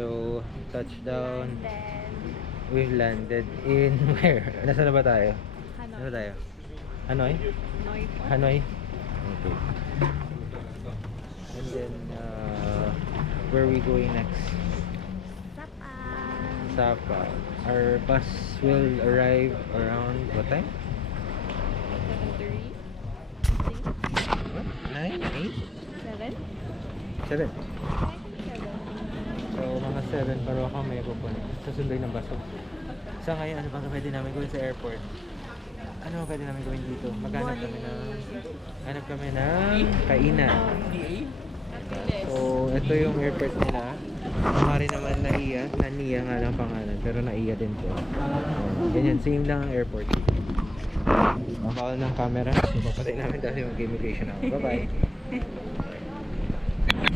So, touchdown. Then, We've landed in where? Nasaan na ba tayo? Hanoi. Ano tayo? Hanoi? Hanoi po. Hanoi? Okay. And then, where are we going next? Sapan. Sapa. Our bus will arrive around what time? 7:30. What? 9? 8? 7? 7. So, mga 7 para kami pupunta. Susunduin ng bus. So, ngayon, ano bang pwede namin gawin sa airport? Ano pwede namin gawin dito? Maghanap kami ng kainan. So, ito yung airport nila. Kumari naman Naiya. Naniya nga lang pangalan. Pero Naiya din po. Ganyan, same lang ang airport. Bawal ng camera. So, papatay namin dahil mag-immigration ako. Bye-bye.